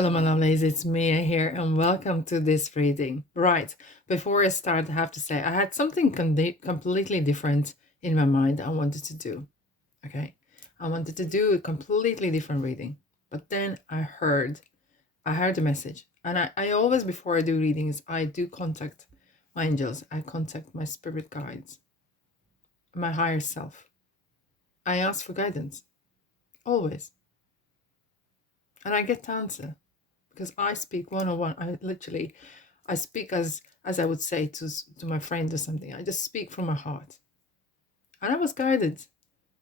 Hello, my lovelies, it's Mia here, and welcome to this reading. Right, before I start, I have to say I had something completely different in my mind I wanted to do. Okay, I wanted to do a completely different reading, but then I heard a message, and I always, before I do readings, I do contact my angels, I contact my spirit guides, my higher self. I ask for guidance, always, and I get the answer. Because I speak one-on-one. I speak as I would say to my friend or something. I just speak from my heart, and I was guided.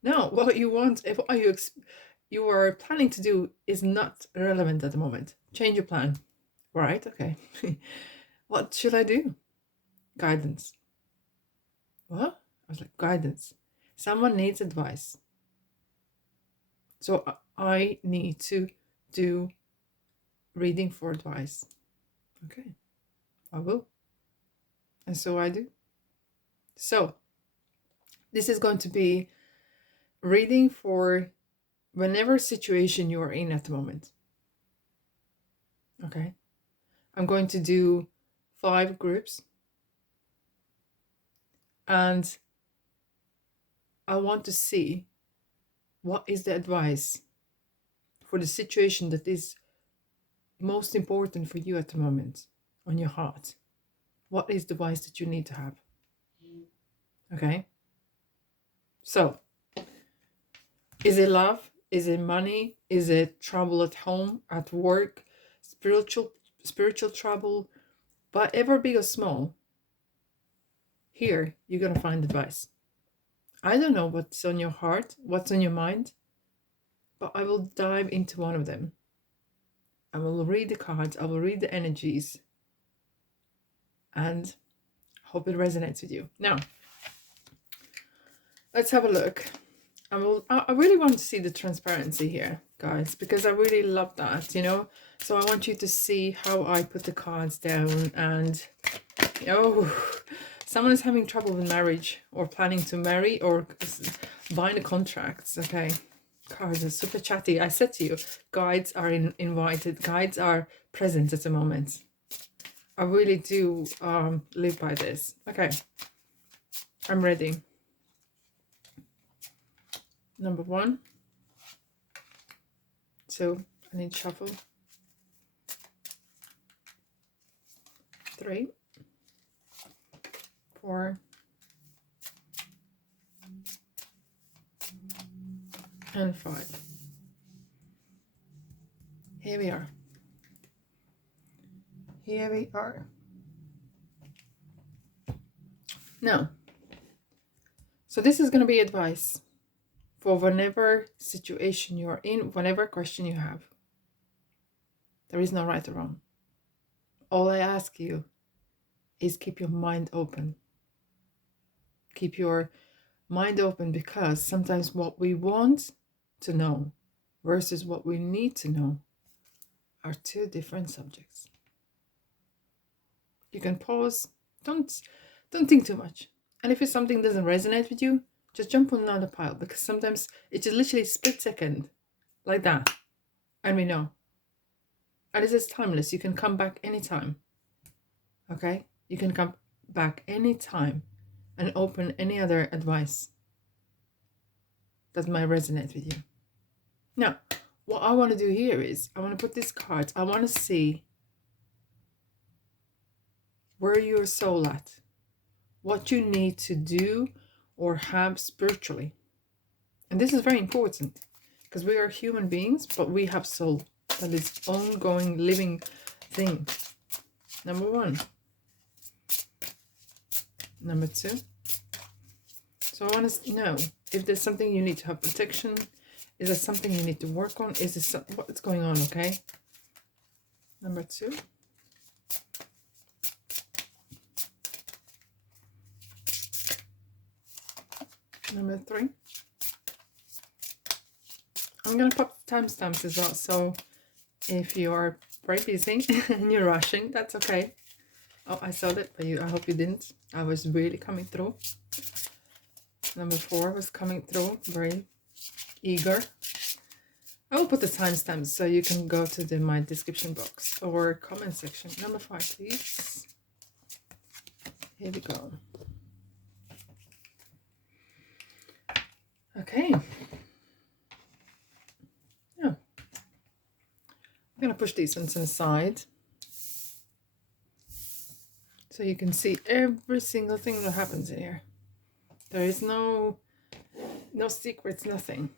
No, what you want, if what you are planning to do is not relevant at the moment. Change your plan. Right? Okay. What should I do? Guidance. What? I was like, guidance. Someone needs advice. So I need to do reading for advice. Okay, I will. And so I do. So this is going to be reading for whenever situation you're in at the moment. Okay. I'm going to do 5 groups. And I want to see what is the advice for the situation that is most important for you at the moment on your heart. What is the advice that you need to have? Okay. So, is it love? Is it money? Is it trouble at home, at work, spiritual trouble? Whatever big or small, here you're gonna find advice. I don't know what's on your heart, what's on your mind, but I will dive into one of them. I will read the cards, I will read the energies, and hope it resonates with you. Now, let's have a look. I really want to see the transparency here, guys, because I really love that, you know. So I want you to see how I put the cards down, and someone is having trouble with marriage or planning to marry or buying contracts. Okay, cards are super chatty. I said to you, guides are invited, guides are present at the moment. I really do live by this. Okay, I'm ready. Number 1. So I need shuffle. 3, 4, and 5. Here we are. Here we are. Now, so this is going to be advice for whatever situation you're in, whatever question you have. There is no right or wrong. All I ask you is keep your mind open. Keep your mind open, because sometimes what we want to know versus what we need to know are 2 different subjects. You can pause. Don't think too much. And if it's something that doesn't resonate with you, just jump on another pile, because sometimes it's just literally split second like that, and we know. And this is timeless. You can come back anytime. Okay? You can come back anytime and open any other advice that might resonate with you. Now, what I want to do here is I want to put these cards. I want to see where your soul at, what you need to do or have spiritually. And this is very important, because we are human beings, but we have soul. That is ongoing living thing. Number 1. Number 2. So I want to know if there's something you need to have protection. Is there something you need to work on? Is this what's going on? Okay. Number 2. Number 3. I'm going to pop timestamps as well. So if you are very busy and you're rushing, that's okay. Oh, I saw that, but I hope you didn't. I was really coming through. Number 4 was coming through, very eager. I will put the timestamps so you can go to my description box or comment section. Number 5, please. Here we go. Okay. Yeah. I'm going to push these ones aside so you can see every single thing that happens here. There is no secrets, nothing.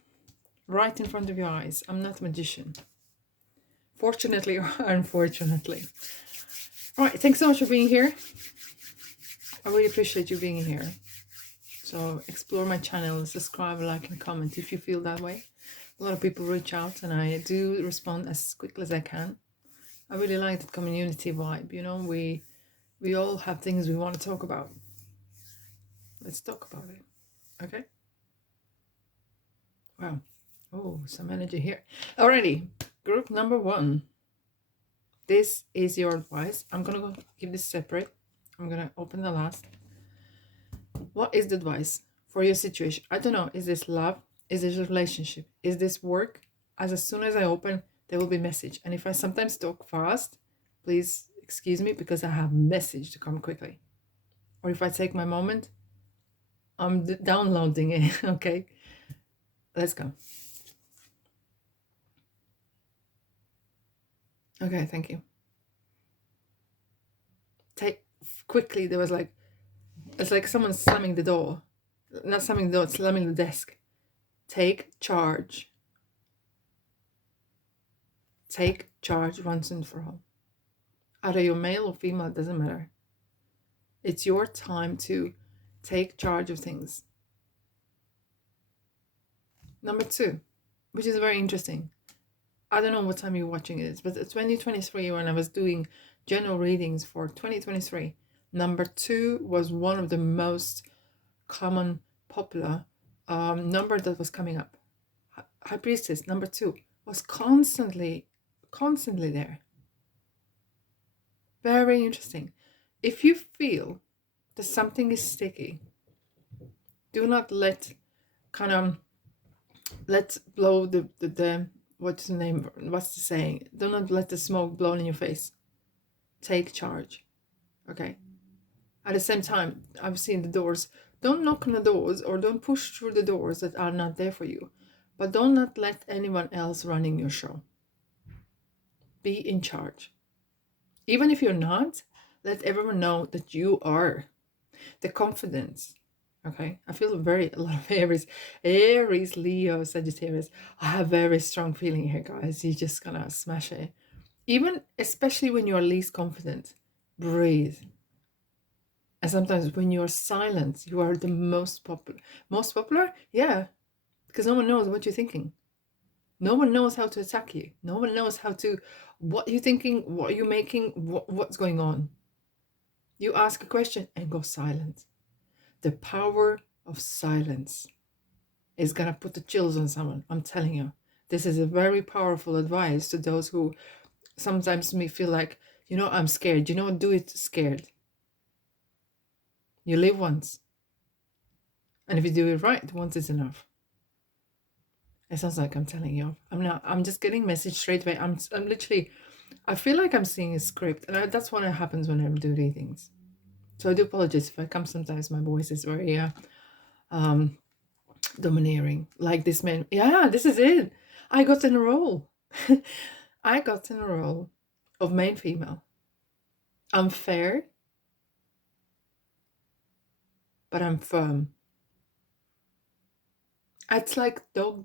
Right in front of your eyes. I'm not a magician. Fortunately or unfortunately. All right, thanks so much for being here. I really appreciate you being here. So explore my channel, subscribe, like, and comment if you feel that way. A lot of people reach out and I do respond as quickly as I can. I really like the community vibe. You know, we all have things we want to talk about. Let's talk about it. Okay? Wow. Oh, some energy here. Alrighty. Group number 1. This is your advice. I'm going to go keep this separate. I'm going to open the last. What is the advice for your situation? I don't know. Is this love? Is this relationship? Is this work? As soon as I open, there will be message. And if I sometimes talk fast, please excuse me because I have message to come quickly. Or if I take my moment, I'm downloading it. Okay, let's go. Okay, thank you. Take quickly. There was like, it's like someone slamming the door. Not slamming the door, slamming the desk. Take charge. Take charge once and for all. Either you're male or female, it doesn't matter. It's your time to take charge of things. Number 2, which is very interesting. I don't know what time you're watching it, but it's 2023 when I was doing general readings for 2023. Number 2 was one of the most common, popular number that was coming up. High Priestess, number 2, was constantly there. Very interesting. If you feel that something is sticky, do not let let's blow the what's the name? What's the saying? Do not let the smoke blow in your face. Take charge. Okay. At the same time, I've seen the doors. Don't knock on the doors or don't push through the doors that are not there for you. But do not let anyone else running your show. Be in charge. Even if you're not, let everyone know that you are. The confidence. Okay, I feel a lot of Aries, Leo, Sagittarius. I have very strong feeling here, guys. You're just gonna smash it. Even, especially when you're least confident, breathe. And sometimes when you're silent, you are the most popular. Most popular? Yeah, because no one knows what you're thinking. No one knows how to attack you. No one knows what you're thinking, what you're making, what's going on. You ask a question and go silent. The power of silence is going to put the chills on someone. I'm telling you, this is a very powerful advice to those who sometimes may feel like, I'm scared. Do it scared. You live once. And if you do it right, once is enough. It sounds like I'm telling you. I'm just getting message straight away. I'm literally, I feel like I'm seeing a script. And that's what happens when I do readings. So I do apologize if I come sometimes. My voice is very domineering. Like this man. Yeah, this is it. I got in a role. I got in a role of main female. I'm fair, but I'm firm. It's like dog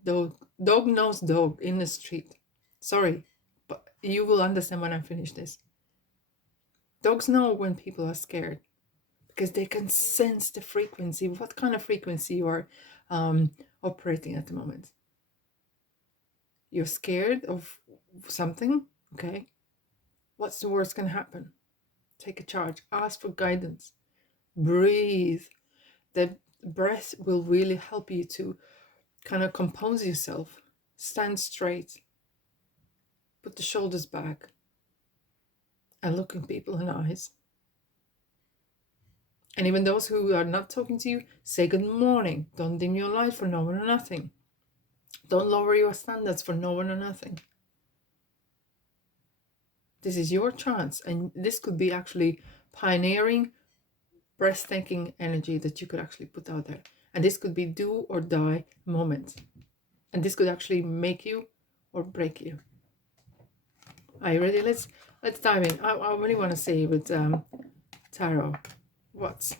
knows dog in the street. Sorry, but you will understand when I finish this. Dogs know when people are scared because they can sense the frequency, what kind of frequency you are operating at the moment. You're scared of something, okay? What's the worst can happen? Take a charge. Ask for guidance. Breathe. The breath will really help you to kind of compose yourself. Stand straight. Put the shoulders back. And look in people in the eyes. And even those who are not talking to you, say good morning. Don't dim your light for no one or nothing. Don't lower your standards for no one or nothing. This is your chance, and this could be actually pioneering, breathtaking energy that you could actually put out there. And this could be do or die moment. And this could actually make you or break you. Are you ready? Let's dive in. I really want to see with tarot. What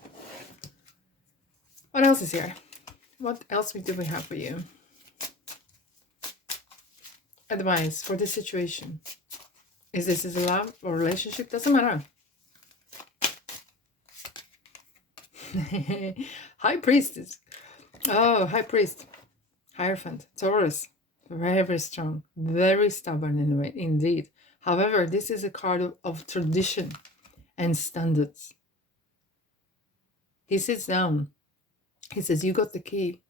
else is here? What else do we have for you? Advice for this situation. Is this a love or relationship? Doesn't matter. High Priestess. Oh, High Priest. Hierophant. Taurus. Very, very strong. Very stubborn in a way, indeed. However, this is a card of tradition and standards. He sits down. He says, you got the key.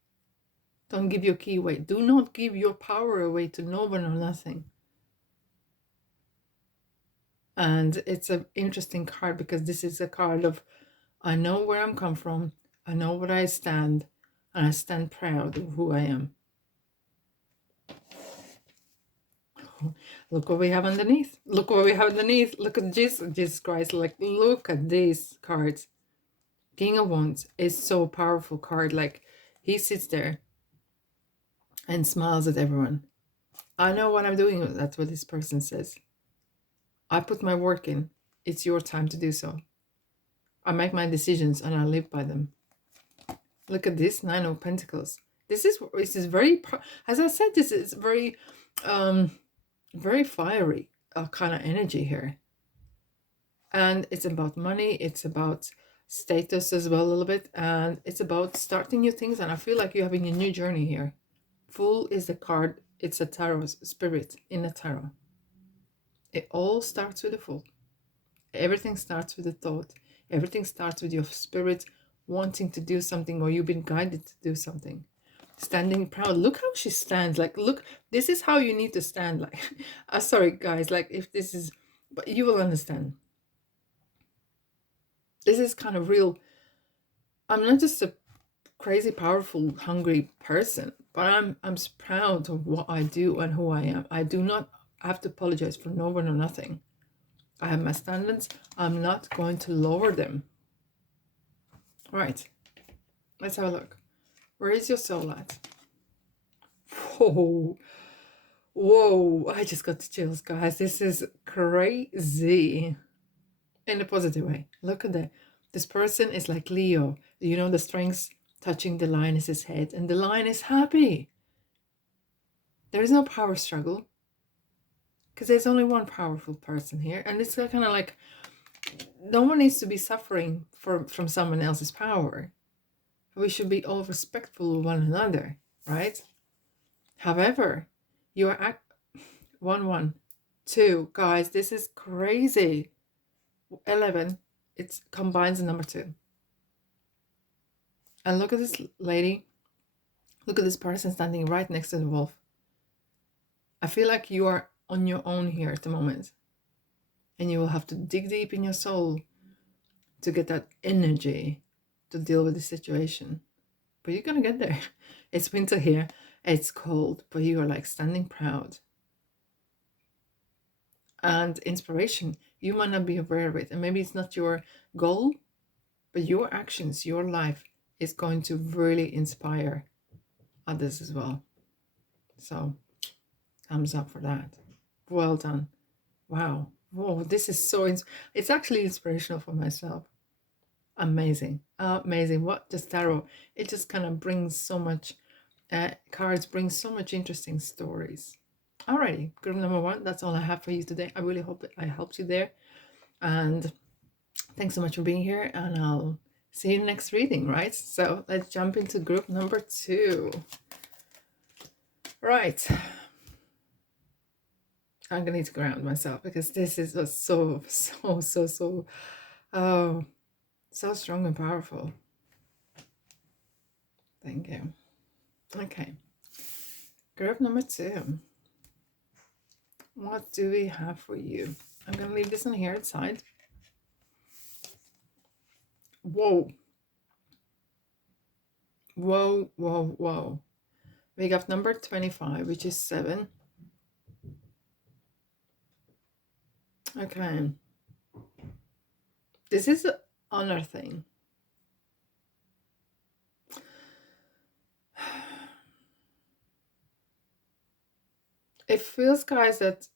Don't give your key away. Do not give your power away to no one or nothing. And it's an interesting card because this is a card of, I know where I'm come from. I know where I stand. And I stand proud of who I am. Look what we have underneath. Look what we have underneath. Look at Jesus Christ. Like, look at these cards. King of Wands is so powerful card. Like, he sits there and smiles at everyone. I know what I'm doing. That's what this person says. I put my work in. It's your time to do so. I make my decisions and I live by them. Look at this, 9 of Pentacles. This is very, as I said, this is very, very fiery kind of energy here. And it's about money. It's about status as well a little bit. And it's about starting new things. And I feel like you're having a new journey here. Fool is a card. It's a tarot spirit in a tarot. It all starts with a fool. Everything starts with a thought. Everything starts with your spirit wanting to do something, or you've been guided to do something. Standing proud. Look how she stands. Like, look, this is how you need to stand. Like, sorry guys, like if this is, but you will understand. This is kind of real. I'm not just a crazy, powerful, hungry person, but I'm proud of what I do and who I am. I do not have to apologize for no one or nothing. I have my standards. I'm not going to lower them. All right, let's have a look. Where is your soul at? Whoa, whoa, I just got the chills, guys. This is crazy in a positive way. Look at that. This person is like Leo. You know, the strings touching the lion is his head, and the lion is happy. There is no power struggle because there's only one powerful person here, and it's kind of like no one needs to be suffering from someone else's power. We should be all respectful of one another, right? However, you are 1 2, guys. This is crazy. 11. It combines the number 2. And look at this lady. Look at this person standing right next to the wolf. I feel like you are on your own here at the moment. And you will have to dig deep in your soul to get that energy to deal with the situation. But you're going to get there. It's winter here. It's cold. But you are like standing proud. And inspiration. You might not be aware of it. And maybe it's not your goal. But your actions, your life is going to really inspire others as well. So, thumbs up for that. Well done. Wow. Whoa, this is so... It's actually inspirational for myself. Amazing. Amazing. What does tarot? It just kind of brings so much... cards bring so much interesting stories. Alrighty, group number 1. That's all I have for you today. I really hope that I helped you there. And thanks so much for being here. And I'll see you next reading, right? So let's jump into group number 2. Right. I'm gonna need to ground myself because this is so strong and powerful. Thank you. Okay. Group number 2. What do we have for you? I'm gonna leave this on here outside. Whoa. Whoa, whoa, whoa. We got number 25, which is 7. Okay. This is an honor thing. It feels, guys, that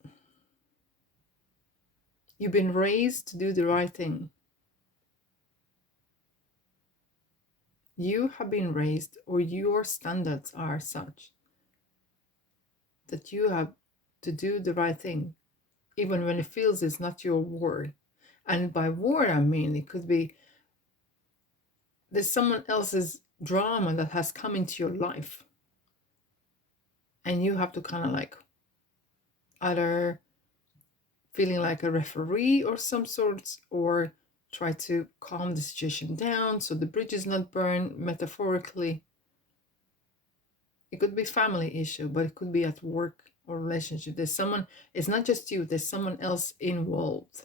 you've been raised to do the right thing. You have been raised, or your standards are such that you have to do the right thing, even when it feels it's not your word. And by word, I mean, it could be there's someone else's drama that has come into your life. And you have to kind of like either feeling like a referee or some sorts, or try to calm the situation down so the bridge is not burned, metaphorically. It could be family issue, but it could be at work or relationship. There's someone, it's not just you, there's someone else involved.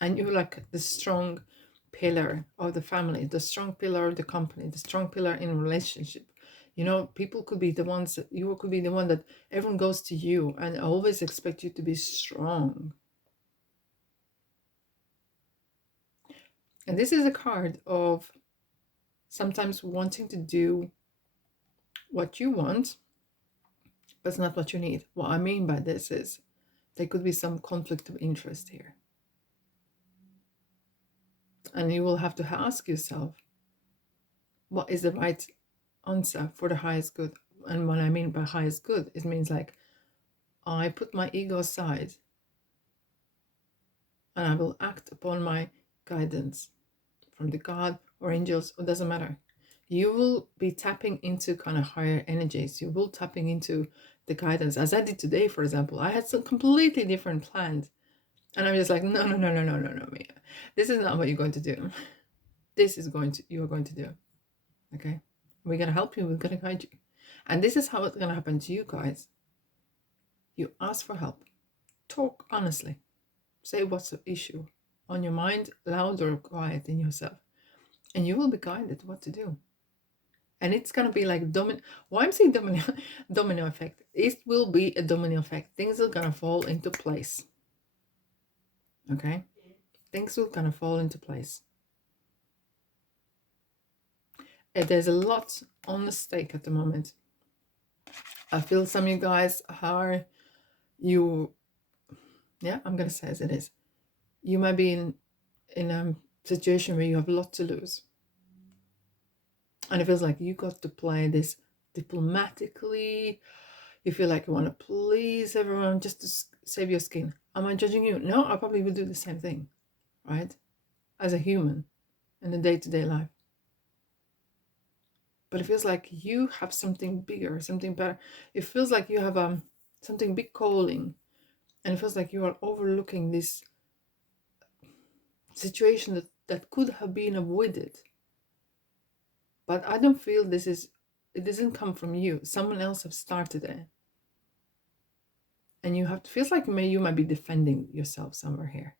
And you're like the strong pillar of the family, the strong pillar of the company, the strong pillar in relationship. You know, people could be the ones that, you could be the one that everyone goes to you and always expect you to be strong. And this is a card of sometimes wanting to do what you want, but it's not what you need. What I mean by this is there could be some conflict of interest here. And you will have to ask yourself, what is the right answer for the highest good? And what I mean by highest good, it means like, I put my ego aside and I will act upon my guidance from the God or angels, it doesn't matter. You will be tapping into kind of higher energies. You will tapping into the guidance. As I did today, for example, I had some completely different plans. And I'm just like, no, Mia. This is not what you're going to do. This is you're going to do. Okay? We're going to help you. We're going to guide you. And this is how it's going to happen to you guys. You ask for help. Talk honestly. Say what's the issue on your mind, loud or quiet in yourself. And you will be guided what to do. And it's going to be like domino. Why I'm saying domino effect. It will be a domino effect. Things are going to fall into place. Okay? Things will kind of fall into place. There's a lot on the stake at the moment. I feel some of you guys are, I'm going to say as it is. You might be in a situation where you have a lot to lose. And it feels like you got to play this diplomatically. You feel like you want to please everyone just to save your skin. Am I judging you? No, I probably would do the same thing, right? As a human in a day-to-day life. But it feels like you have something bigger, something better. It feels like you have something big calling. And it feels like you are overlooking this situation that could have been avoided. But I don't feel it doesn't come from you. Someone else have started it. And feels like you might be defending yourself somewhere here.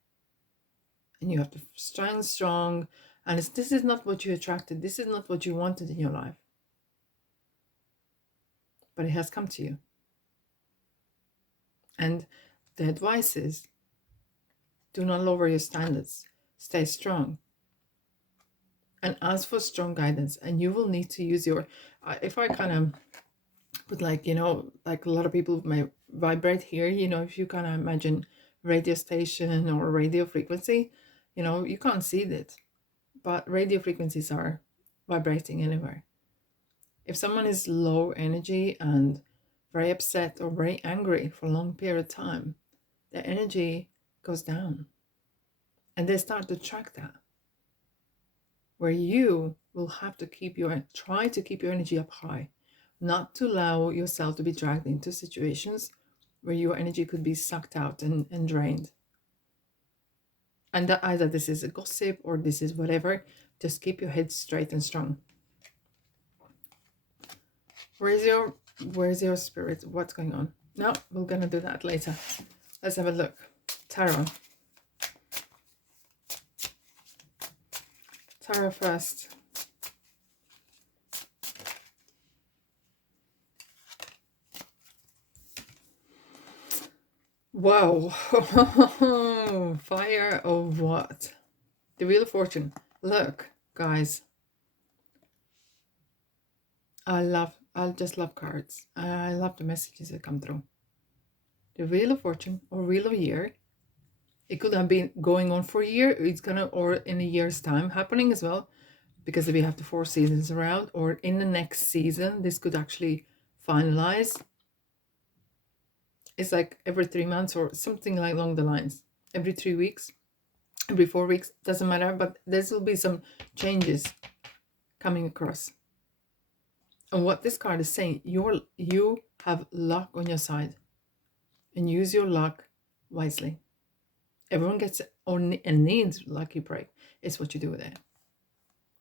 And you have to stand strong. And this is not what you attracted. This is not what you wanted in your life. But it has come to you. And the advice is, do not lower your standards. Stay strong. And ask for strong guidance. And you will need to use if I kind of put like a lot of people may vibrate here, if you kind of imagine radio station or radio frequency, you can't see that. But radio frequencies are vibrating anywhere. If someone is low energy and very upset or very angry for a long period of time, their energy goes down. And they start to track that. Where you will have to try to keep your energy up high, not to allow yourself to be dragged into situations where your energy could be sucked out and drained. And that either this is a gossip or this is whatever, just keep your head straight and strong. Where's your spirit? What's going on? No, we're gonna do that later. Let's have a look. Tarot. Tarot first. Wow. Fire of what? The Wheel of Fortune. Look, guys, I just love cards. I love the messages that come through. The Wheel of Fortune or Wheel of Year. It could have been going on for a year. It's gonna, or in a year's time, happening as well, because we have the 4 seasons around. Or in the next season, this could actually finalize. It's like every 3 months or something like along the lines. Every 3 weeks, every 4 weeks, doesn't matter. But there will be some changes coming across. And what this card is saying, you have luck on your side, and use your luck wisely. Everyone gets and needs lucky break. It's what you do with it.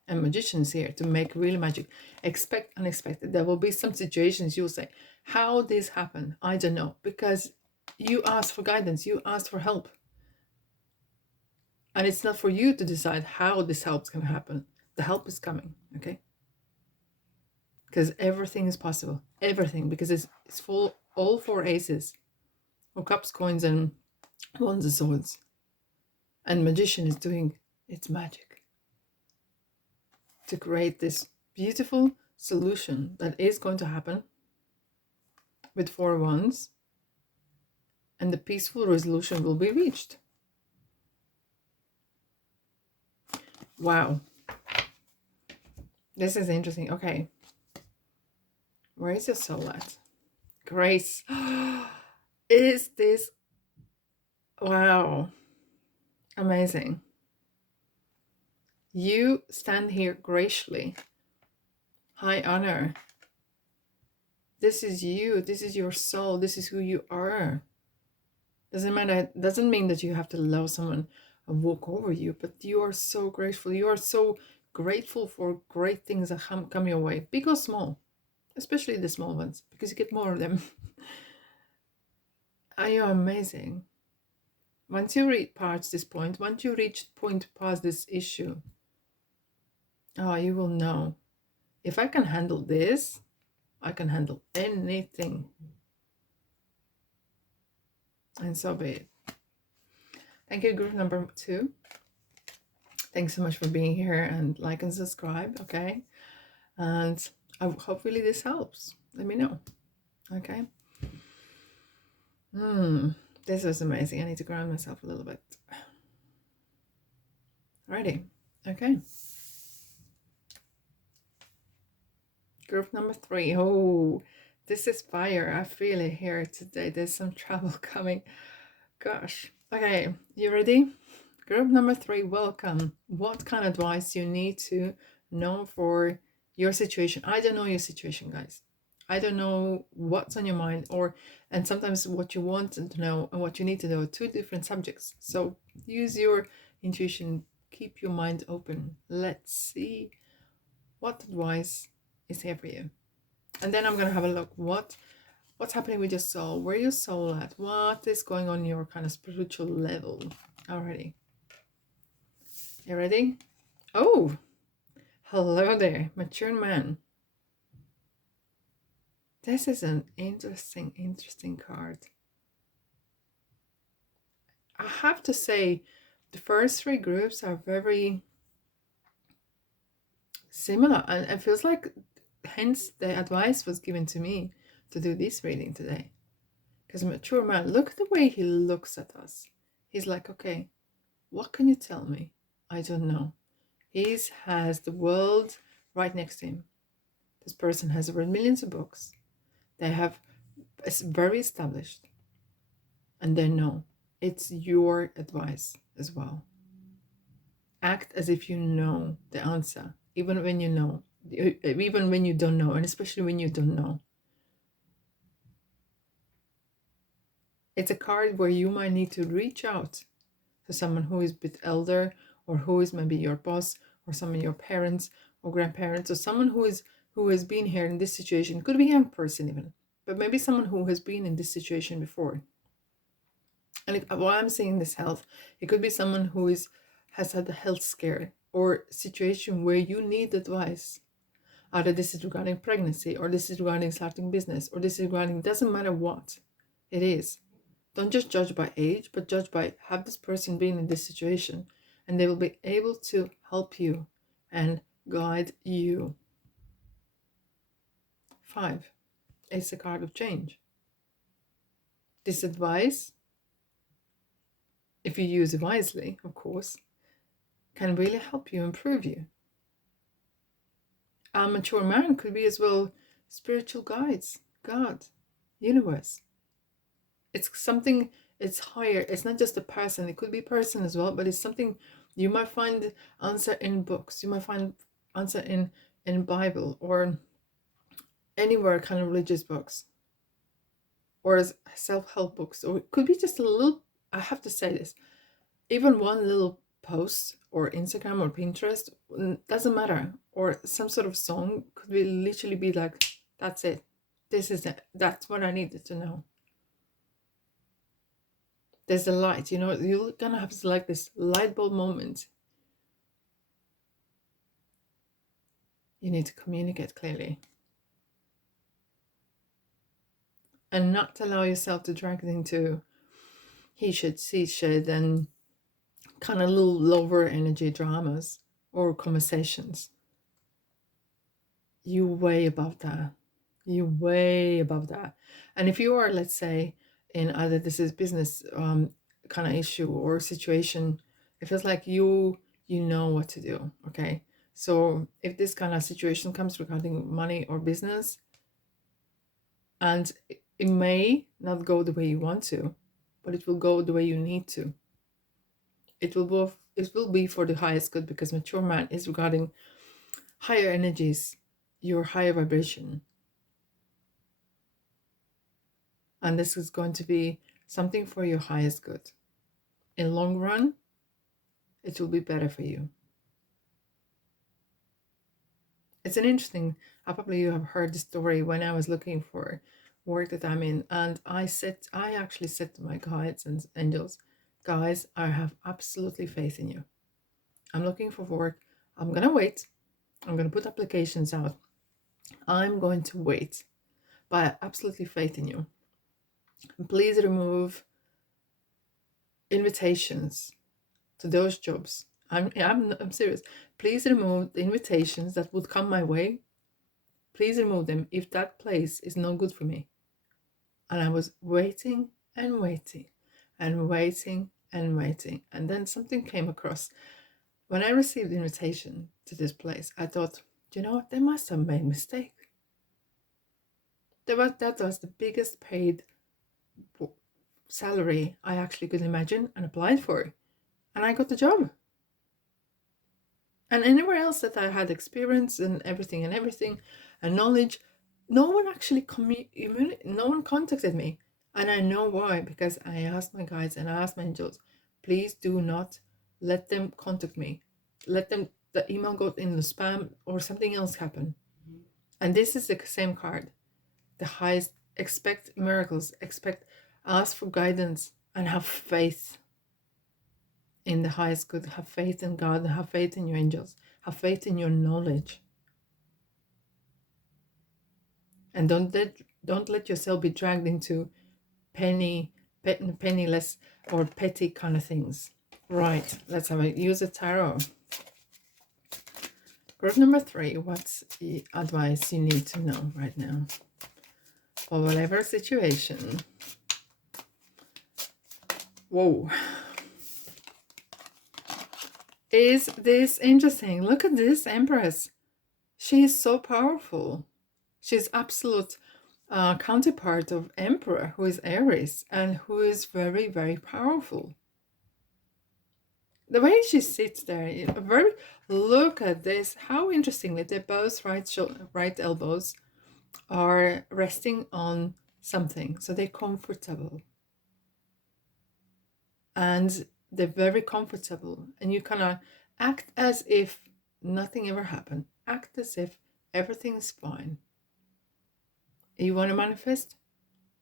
And Magician is here to make real magic. Expect unexpected. There will be some situations you'll say, how this happened? I don't know. Because you asked for guidance. You asked for help. And it's not for you to decide how this help's going to happen. The help is coming, okay? Because everything is possible. Everything. Because it's full, all 4 aces. Or cups, coins, and wands and swords. And Magician is doing its magic to create this beautiful solution that is going to happen with 4 wands, and the peaceful resolution will be reached. Wow. This is interesting. Okay. Where is your soul at? Grace. Is this... Wow. Amazing. You stand here graciously. High honor. This is you. This is your soul. This is who you are. Doesn't matter. Doesn't mean that you have to love someone and walk over you, but you are so grateful. You are so grateful for great things that come your way, big or small, especially the small ones, because you get more of them. Are you amazing? Once you reach past this point, once you reach the point past this issue, oh, you will know, if I can handle this, I can handle anything. And so be it. Thank you, group number 2. Thanks so much for being here, and like and subscribe, okay? And hopefully this helps. Let me know, okay? This was amazing. I need to ground myself a little bit. Alrighty, okay. Group number 3. Oh, this is fire. I feel it here today. There's some trouble coming. Gosh. Okay, you ready? Group number 3, welcome. What kind of advice you need to know for your situation? I don't know your situation, guys. I don't know what's on your mind, and sometimes what you want to know and what you need to know are 2 different subjects. So use your intuition. Keep your mind open. Let's see what advice is here for you. And then I'm going to have a look what's happening with your soul, where your soul at, what is going on your kind of spiritual level. Alrighty. You ready? Oh, hello there, mature man. This is an interesting card. I have to say, the first 3 groups are very similar, and it feels like hence the advice was given to me to do this reading today. Because mature man, look at the way he looks at us. He's like, okay, what can you tell me? I don't know. He has the world right next to him. This person has read millions of books. It's very established. And they know it's your advice as well. Act as if you know the answer, even when you know, even when you don't know, and especially when you don't know. It's a card where you might need to reach out to someone who is a bit elder, or who is maybe your boss, or some of your parents or grandparents, or someone who has been here in this situation. Could be a young person even, but maybe someone who has been in this situation before. And while I'm saying this health, it could be someone who has had a health scare or situation where you need advice. Either this is regarding pregnancy, or this is regarding starting business, or this is regarding, doesn't matter what it is. Don't just judge by age, but judge by, have this person been in this situation, and they will be able to help you and guide you. 5 is the card of change. This advice, if you use it wisely, of course, can really help you improve you. A mature man could be as well spiritual guides, God, universe. It's something, it's higher. It's not just a person. It could be a person as well, but it's something you might find answer in books. You might find answer in Bible or anywhere, kind of religious books or self-help books. Or it could be just a little, I have to say this, even one little post or Instagram or Pinterest, doesn't matter, or some sort of song could be literally be like, that's it, this is it, that's what I needed to know. There's a light, you know, you're gonna have like this light bulb moment. You need to communicate clearly and not allow yourself to drag it into he should, she should, and kind of little lower energy dramas or conversations. You way above that. You way above that. And if you are, let's say, in either this is business kind of issue or situation, it feels like you know what to do. Okay. So if this kind of situation comes regarding money or business, and it may not go the way you want to, but it will go the way you need to. It will be for the highest good, because mature man is regarding higher energies, your higher vibration. And this is going to be something for your highest good. In long run, it will be better for you. It's an interesting, probably you have heard the story when I was looking for work that I'm in, and I actually said to my guides and angels, guys, I have absolutely faith in you. I'm looking for work. I'm gonna wait. I'm gonna put applications out. I'm going to wait, but I have absolutely faith in you. And please remove invitations to those jobs. I'm serious. Please remove the invitations that would come my way. Please remove them if that place is no good for me. And I was waiting and waiting and waiting and waiting. And then something came across. When I received the invitation to this place, I thought, you know what? They must have made a mistake. That was the biggest paid salary I actually could imagine and applied for. And I got the job. And anywhere else that I had experience and everything and knowledge, no one actually no one contacted me. And I know why, because I asked my guides and I asked my angels, please do not let them contact me. Let them, the email go in the spam or something else happen. And this is the same card. The highest, expect miracles, ask for guidance and have faith in the highest good. Have faith in God, have faith in your angels, have faith in your knowledge. And don't let yourself be dragged into penniless or petty kind of things. Right, let's have a use a tarot. Group number 3, what's the advice you need to know right now for whatever situation? Whoa. Is this interesting? Look at this Empress. She is so powerful. She's absolute counterpart of Emperor, who is Aries and who is very, very powerful. The way she sits there, look at this. How interestingly, they both right elbows are resting on something, so they're comfortable. And they're very comfortable, and you kind of act as if nothing ever happened. Act as if everything is fine. You want to manifest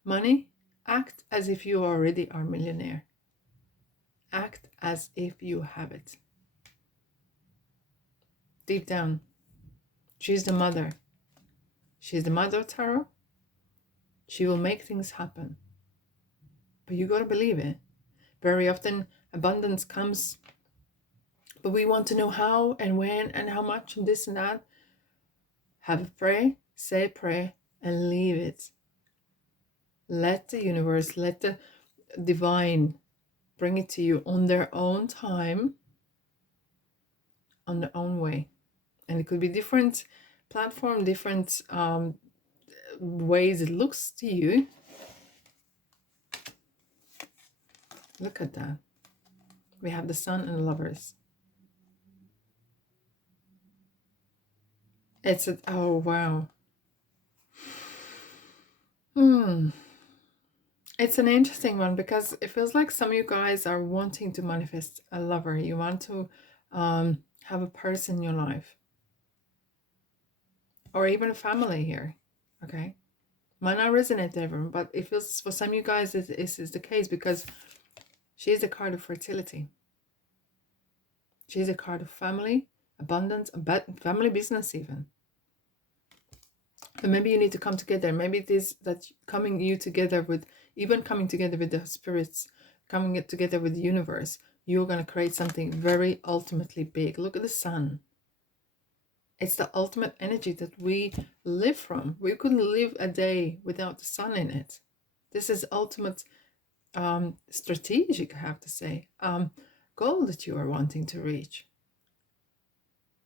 money? Act as if you already are a millionaire. Act as if you have it. Deep down, she's the mother. She's the mother of tarot. She will make things happen. but you got to believe it. Very often abundance comes, but we want to know how and when and how much and this and that. Have a pray, say a prayer, and leave it. Let the universe, let the divine bring it to you on their own time, on their own way. And it could be different platform, different ways it looks to you. Look at that. We have the Sun and Lovers. It's a, oh wow. It's an interesting one because it feels like some of you guys are wanting to manifest a lover. You want to have a person in your life. Or even a family here. Okay. Might not resonate to everyone, but it feels for some of you guys this is the case because she is a card of fertility. She's a card of family, abundance, family business even. And maybe you need to come together. Maybe it is that coming together with the spirits, coming together with the universe, you're going to create something very ultimately big. Look at the sun. It's the ultimate energy that we live from. We couldn't live a day without the sun in it. This is ultimate strategic, I have to say, goal that you are wanting to reach.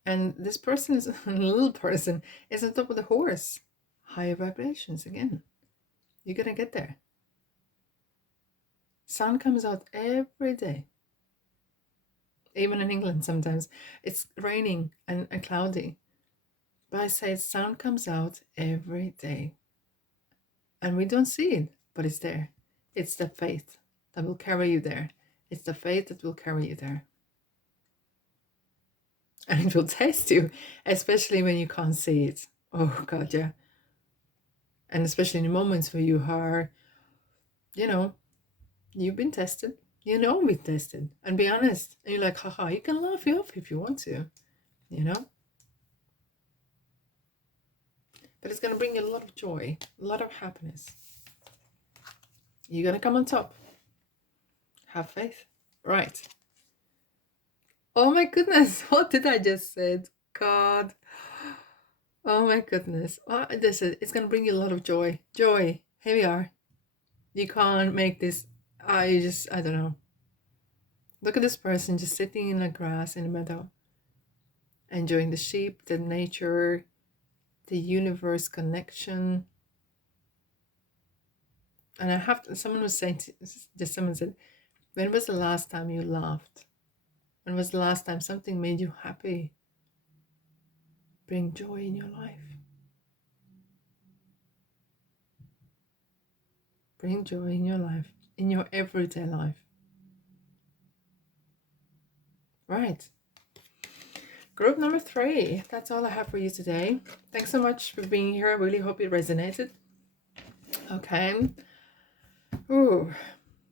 And this person is a little person is on top of the horse. Higher vibrations again. You're gonna get there. Sun comes out every day. Even in England sometimes it's raining and cloudy. But I say sun comes out every day. And we don't see it, but it's there. It's the faith that will carry you there. It's the faith that will carry you there. And it will test you, especially when you can't see it. Oh God, yeah. And especially in the moments where you are, you've been tested. Been tested. And be honest. And you're like, haha, you can laugh it off if you want to, But it's going to bring you a lot of joy, a lot of happiness. You're going to come on top. Have faith. Right. Oh my goodness. What did I just say? God. Oh my goodness. It's going to bring you a lot of joy. Joy. Here we are. You can't make this. I don't know. Look at this person just sitting in the grass in the meadow. Enjoying the sheep, the nature, the universe connection. And someone was saying, someone said, when was the last time you laughed? When was the last time something made you happy? Bring joy in your life. Bring joy in your life, in your everyday life. Right. Group number 3. That's all I have for you today. Thanks so much for being here. I really hope it resonated. Okay. Ooh.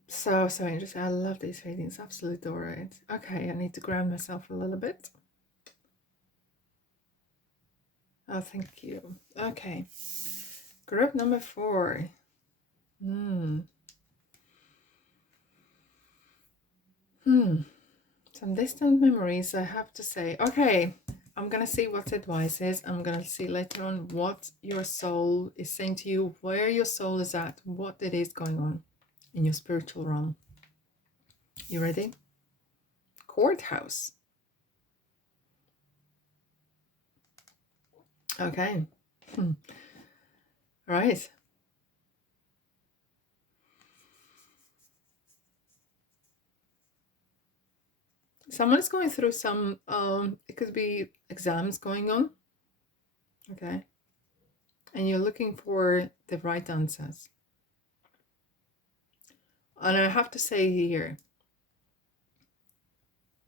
So interesting. I love these readings. Absolutely adore it. Okay, I need to ground myself a little bit. Oh, thank you. Okay. Group number 4. Some distant memories, I have to say. Okay, I'm gonna see what advice is. I'm gonna see later on what your soul is saying to you, where your soul is at, what it is going on in your spiritual realm. You ready? Courthouse. Okay. Right. Someone is going through some, it could be exams going on. Okay. And you're looking for the right answers. And I have to say here,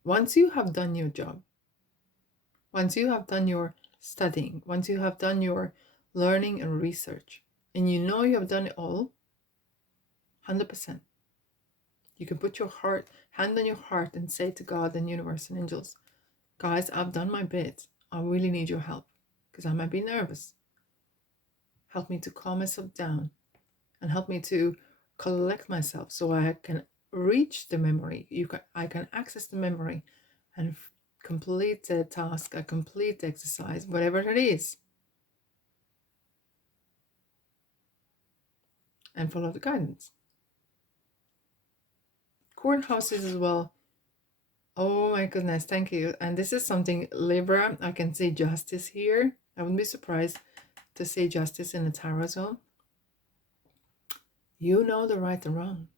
once you have done your job, once you have done your studying, once you have done your learning and research, and you know you have done it all, 100%, you can put your hand on your heart and say to God and universe and angels, guys, I've done my bit. I really need your help because I might be nervous. Help me to calm myself down and help me to collect myself so I can reach the memory. I can access the memory and complete the task, a complete exercise, whatever it is, and follow the guidance. Courthouses as well. Oh my goodness, thank you. And this is something, Libra, I can see justice here. I wouldn't be surprised to see justice in the tarot as well. You know the right and wrong,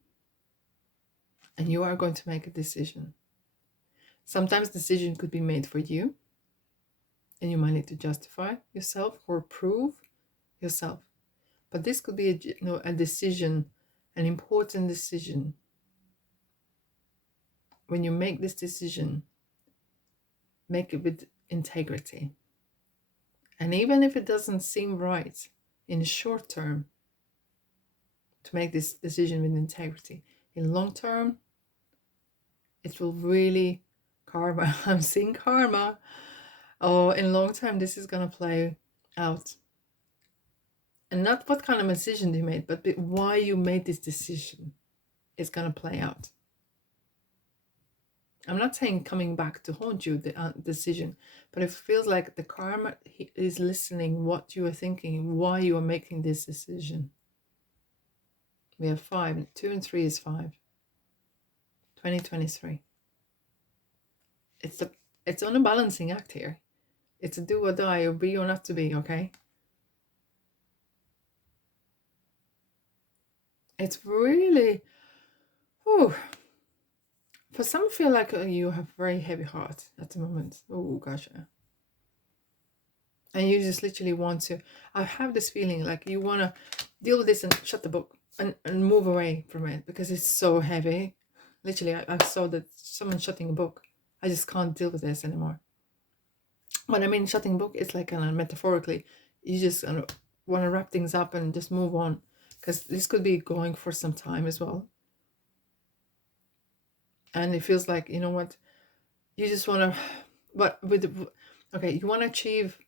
and you are going to make a decision. Sometimes decision could be made for you, and you might need to justify yourself or prove yourself. But this could be a decision, an important decision. When you make this decision, make it with integrity. And even if it doesn't seem right in the short term, to make this decision with integrity, in long term, it will really karma. I'm seeing karma. Oh, in long term, this is going to play out. And not what kind of decision you made, but why you made this decision is going to play out. I'm not saying coming back to haunt you, the decision, but it feels like the karma is listening what you are thinking, why you are making this decision. We have 5. 2 and 3 is 5. 2023. It's on a balancing act here. It's a do or die, or be or not to be, okay? It's really, oh, for some feel like you have very heavy heart at the moment. Oh gosh, yeah. And you just literally want to, I have this feeling like you want to deal with this and shut the book and move away from it because it's so heavy. Literally, I saw that someone shutting a book. I just can't deal with this anymore. When I mean shutting a book, it's like kind of metaphorically, you just want to wrap things up and just move on, because this could be going for some time as well. And it feels like, you know what, you just want to, but with, okay, you want to achieve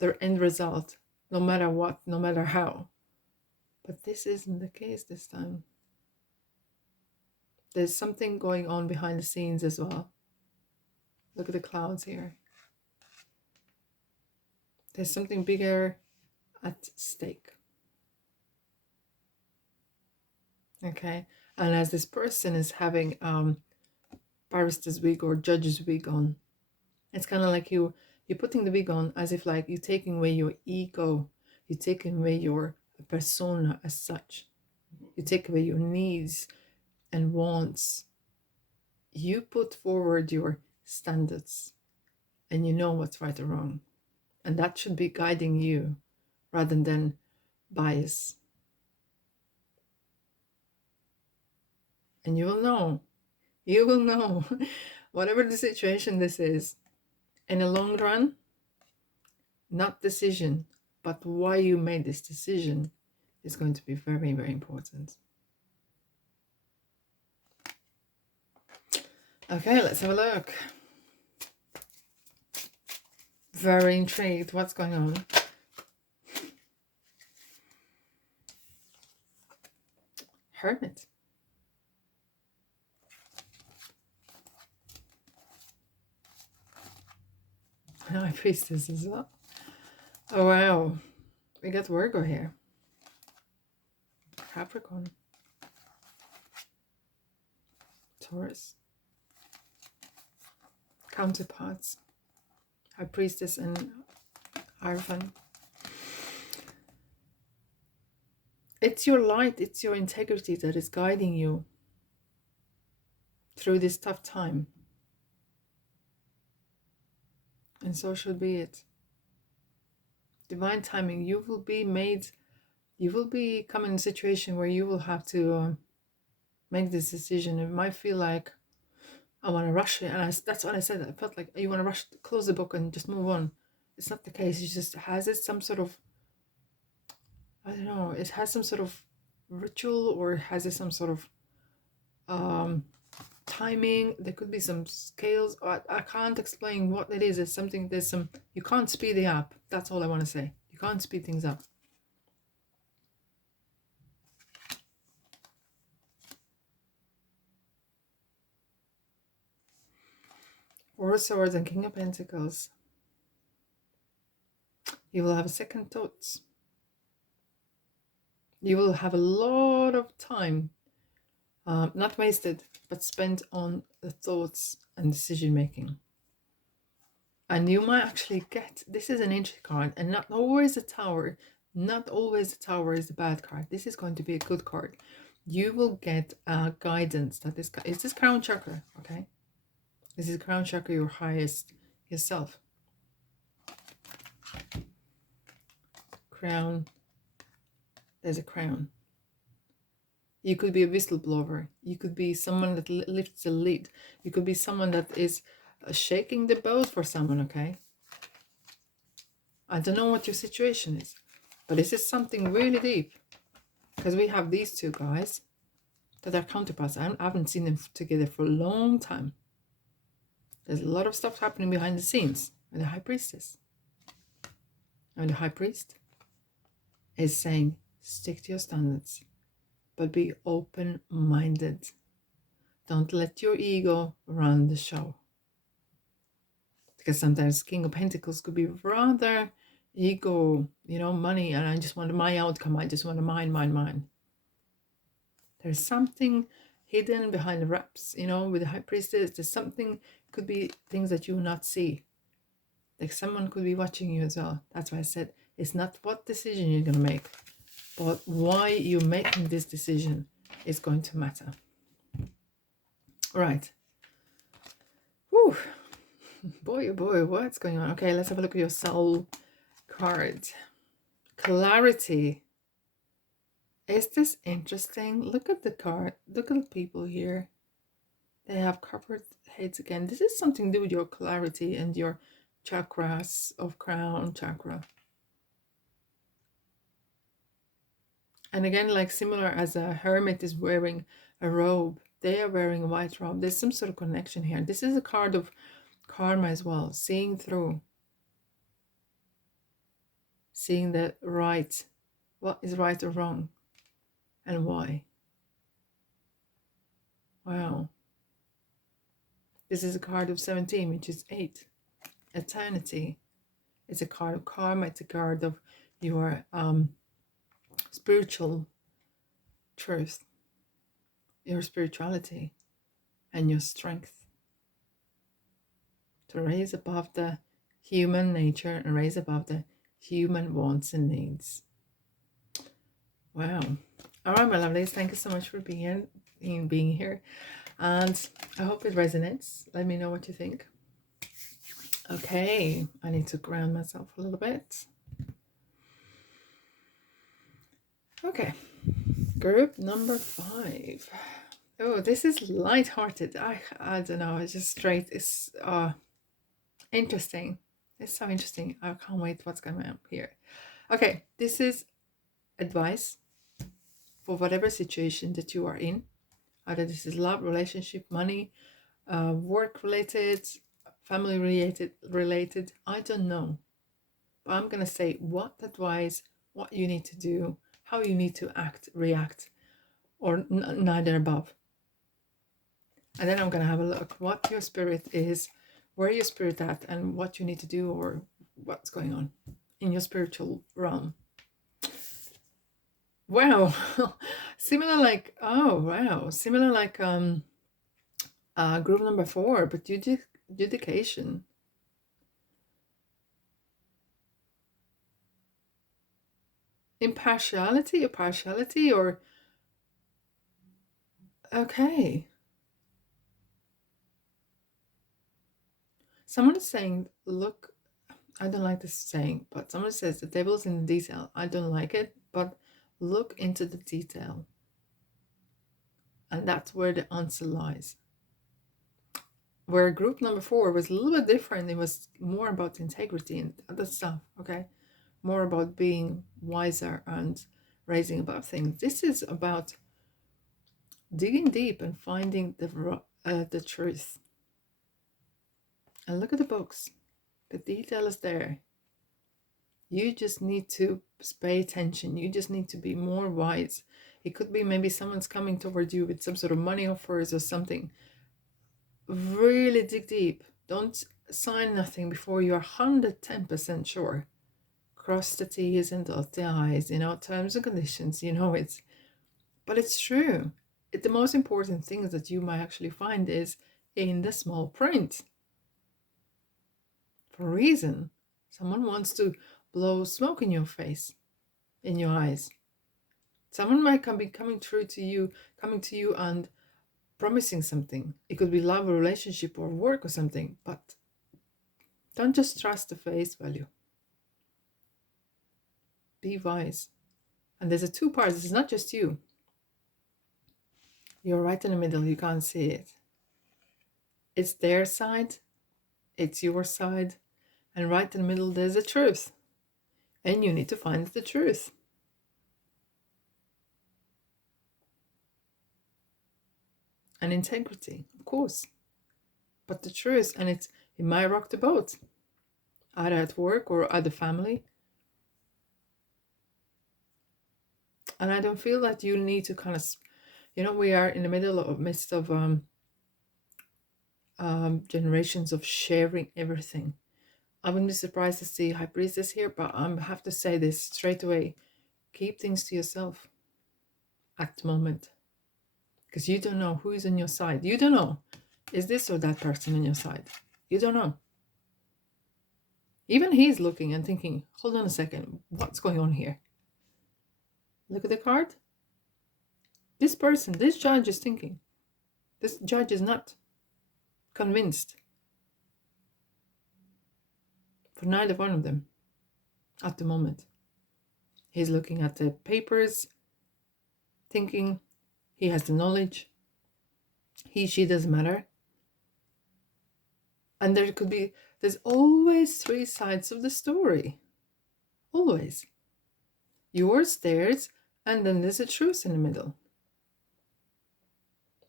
their end result, no matter what, no matter how. But this isn't the case this time. There's something going on behind the scenes as well. Look at the clouds here. There's something bigger at stake. Okay, and as this person is having barrister's wig or judge's wig on, it's kind of like you're putting the wig on as if like you're taking away your ego, you're taking away your persona as such, you take away your needs and wants. You put forward your standards and you know what's right or wrong, and that should be guiding you rather than bias. And you will know whatever the situation this is, in the long run, not decision, but why you made this decision is going to be very, very important. Okay, let's have a look. Very intrigued. What's going on? Hermit. High Priestess as well. Oh wow, we got Virgo here. Capricorn. Taurus. Counterparts. High Priestess and Hierophant. It's your light, it's your integrity that is guiding you through this tough time. And so should be it. Divine timing, you will come in a situation where you will have to make this decision. It might feel like I want to rush it, and that's what I said. I felt like you want to rush, close the book and just move on. It's not the case. It just has it some sort of, I don't know, it has some sort of ritual, or has it some sort of timing. There could be some scales. I can't explain what it is. It's something, you can't speed it up. That's all I want to say. You can't speed things up. Four of Swords and King of Pentacles. You will have second thoughts. You will have a lot of time, not wasted, but spent on the thoughts and decision making. And you might actually get, this is an entry card, and not always a tower. Not always the tower is a bad card. This is going to be a good card. You will get guidance. That is this crown chakra, okay? This is crown chakra, your highest yourself. Crown. There's a crown. You could be a whistleblower. You could be someone that lifts the lead. You could be someone that is shaking the boat for someone, okay? I don't know what your situation is, but this is something really deep. Because we have these two guys that are counterparts. I haven't seen them together for a long time. There's a lot of stuff happening behind the scenes with the High Priestess. And the High Priest is saying, stick to your standards, but be open-minded. Don't let your ego run the show. Because sometimes King of Pentacles could be rather ego, you know, money, and I just want my outcome. I just want to mine. There's something hidden behind the wraps, you know, with the High Priestess. There's something, could be things that you will not see. Like someone could be watching you as well. That's why I said it's not what decision you're going to make, but why you're making this decision is going to matter. Right. Whew. Boy, oh boy, what's going on? Okay, let's have a look at your soul card. Clarity. Is this interesting? Look at the card. Look at the people here. They have covered heads again. This is something to do with your clarity and your chakras of crown chakra. And again, like similar as a hermit is wearing a robe, they are wearing a white robe. There's some sort of connection here. This is a card of karma as well. Seeing through. Seeing the right. What is right or wrong? And why? Wow. This is a card of 17, which is 8. Eternity. It's a card of karma. It's a card of your spiritual truth, your spirituality, and your strength to raise above the human nature and raise above the human wants and needs. Wow. All right, my lovelies, thank you so much for being here, and I hope it resonates. Let me know what you think. Okay, I need to ground myself a little bit. Okay, group number 5. Oh, this is light-hearted. I don't know, it's just straight. It's interesting. It's so interesting. I can't wait what's going on here. Okay, this is advice for whatever situation that you are in. Either this is love, relationship, money, work related, family related. I don't know. But I'm going to say what advice, what you need to do, how you need to act, react, or neither above. And then I'm going to have a look what your spirit is, where your spirit at, and what you need to do or what's going on in your spiritual realm. Wow. Similar like, oh wow, similar like group number 4, but judication. Impartiality or partiality, or okay. Someone is saying, look, I don't like this saying, but someone says the devil's in the detail. I don't like it, but look into the detail. And that's where the answer lies. Where group number 4 was a little bit different. It was more about integrity and other stuff, okay? More about being wiser and raising above things. This is about digging deep and finding the truth. And look at the books. The detail is there. You just need to pay attention. You just need to be more wise. It could be maybe someone's coming towards you with some sort of money offers or something. Really dig deep. Don't sign nothing before you're 110% sure. Cross the T's and dot the I's, terms and conditions, but it's true. The most important things that you might actually find is in the small print. For a reason. Someone wants to blow smoke in your face, in your eyes. Someone might be coming to you and promising something. It could be love or relationship or work or something, but don't just trust the face value. Be wise. And there's a two parts. It's not just you. You're right in the middle. You can't see it. It's their side. It's your side. And right in the middle, there's the truth. And you need to find the truth. And integrity, of course. But the truth, and it might rock the boat. Either at work or at the family. And I don't feel that you need to kind of, we are in the midst of generations of sharing everything. I wouldn't be surprised to see High Priestess here, but I have to say this straight away. Keep things to yourself at the moment. Because you don't know who is on your side. You don't know. Is this or that person on your side? You don't know. Even he's looking and thinking, hold on a second, what's going on here? Look at the card. This person, this judge is thinking. This judge is not convinced. For neither one of them at the moment. He's looking at the papers, thinking he has the knowledge. He, she doesn't matter. And there's always three sides of the story. Always. Yours, theirs, and then there's a truth in the middle.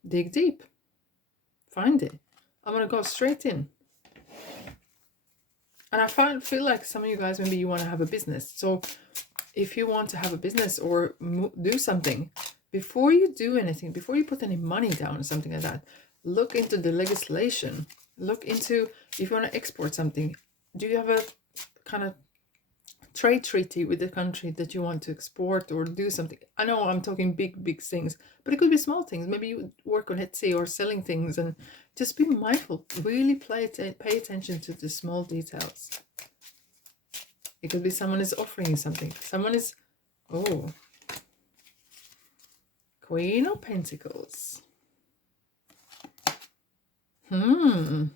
Dig deep. Find it. I'm going to go straight in. And I feel like some of you guys, maybe you want to have a business. So if you want to have a business or do something, before you do anything, before you put any money down or something like that, look into the legislation. Look into, if you want to export something, do you have a kind of trade treaty with the country that you want to export or do something? I know I'm talking big things, but it could be small things. Maybe you work on Etsy or selling things, and just be mindful. Really pay attention to the small details. It could be someone is offering you something. Someone is, Queen of Pentacles. And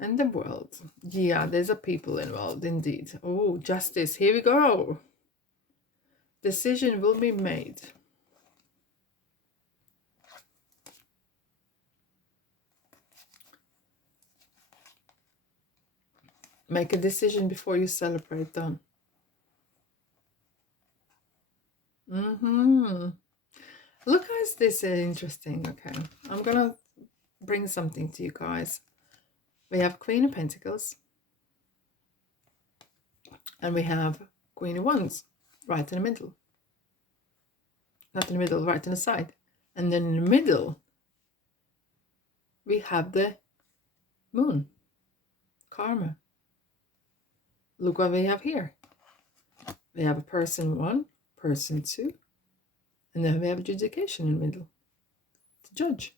the world. Yeah, there's a people involved indeed. Oh, justice. Here we go. Decision will be made. Make a decision before you celebrate them. Look, guys, this is interesting. Okay, I'm gonna bring something to you guys. We have Queen of Pentacles. And we have Queen of Wands right in the middle. Not in the middle, right in the side. And then in the middle, we have the Moon. Karma. Look what we have here. We have a person 1, person 2. And then we have adjudication in the middle. The judge.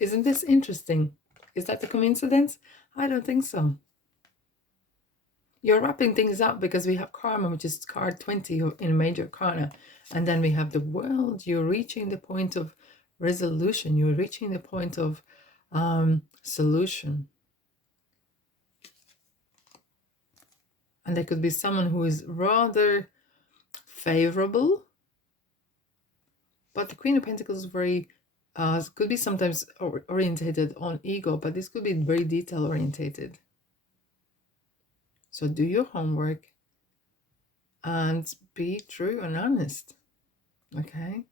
Isn't this interesting? Is that a coincidence? I don't think so. You're wrapping things up because we have karma, which is card 20 in major arcana. And then we have the world. You're reaching the point of resolution. You're reaching the point of solution. And there could be someone who is rather favorable. But the Queen of Pentacles is very, could be sometimes orientated on ego, but this could be very detail orientated. So do your homework and be true and honest. Okay?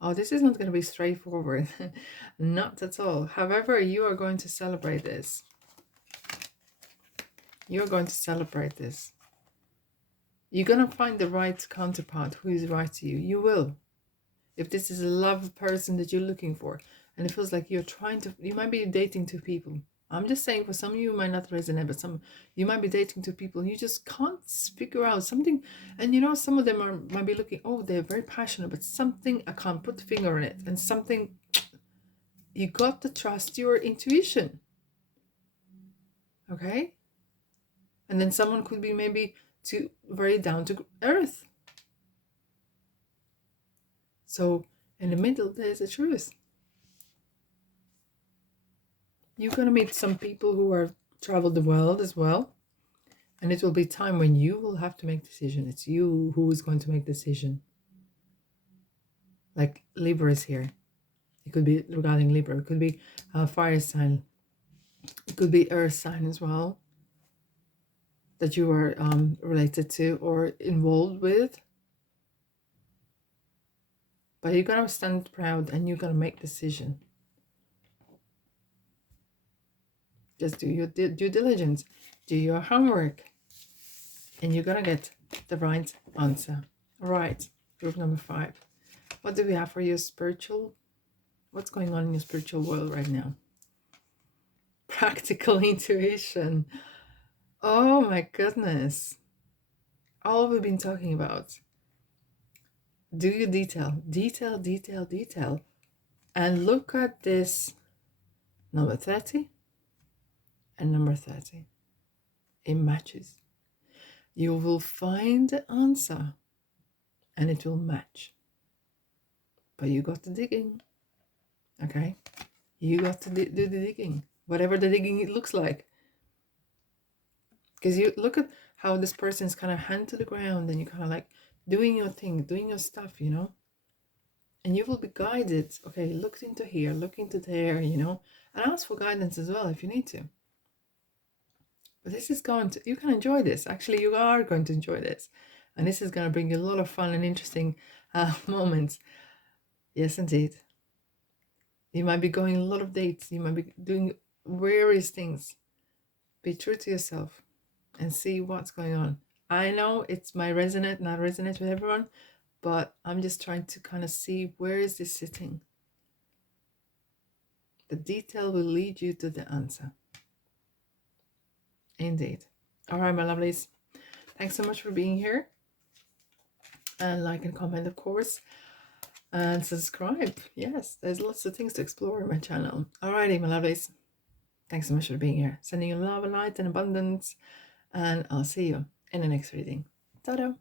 Oh, this is not going to be straightforward. Not at all. However, you are going to celebrate this. You're going to celebrate this. You're going to find the right counterpart who is right to you. You will. If this is a love person that you're looking for. And it feels like you might be dating two people. I'm just saying, for some of you, it might not resonate, but some, you might be dating two people and you just can't figure out something. And some of them might be looking, oh, they're very passionate, but something, I can't put the finger on it. And something, you got to trust your intuition. Okay? And then someone could be maybe too very down to earth. So in the middle, there's the truth. You're going to meet some people who are traveled the world as well. And it will be time when you will have to make decision. It's you who is going to make decision. Like Libra is here. It could be regarding Libra. It could be a fire sign. It could be earth sign as well, that you are related to or involved with. But you're going to stand proud and you're going to make decision. Just do your due diligence. Do your homework. And you're going to get the right answer. All right. Group number 5. What do we have for your spiritual? What's going on in your spiritual world right now? Practical intuition. Oh my goodness. All we've been talking about. Do your detail. Detail, detail, detail. And look at this. Number 30 and number 30. It matches. You will find the answer and it will match. But you got the digging. Okay? You got to do the digging. Whatever the digging it looks like. Because you look at how this person's kind of hand to the ground and you kind of like doing your thing, doing your stuff, And you will be guided. Okay, look into here, look into there, And ask for guidance as well if you need to. But this is you can enjoy this. Actually, you are going to enjoy this. And this is going to bring you a lot of fun and interesting moments. Yes, indeed. You might be going a lot of dates. You might be doing various things. Be true to yourself and see what's going on. I know it's not resonate with everyone, but I'm just trying to kind of see, where is this sitting? The detail will lead you to the answer. Indeed. All right, my lovelies. Thanks so much for being here. And like and comment, of course. And subscribe. Yes, there's lots of things to explore in my channel. Alrighty, my lovelies. Thanks so much for being here. Sending you love and light and abundance. And I'll see you in the next reading. Ta-da!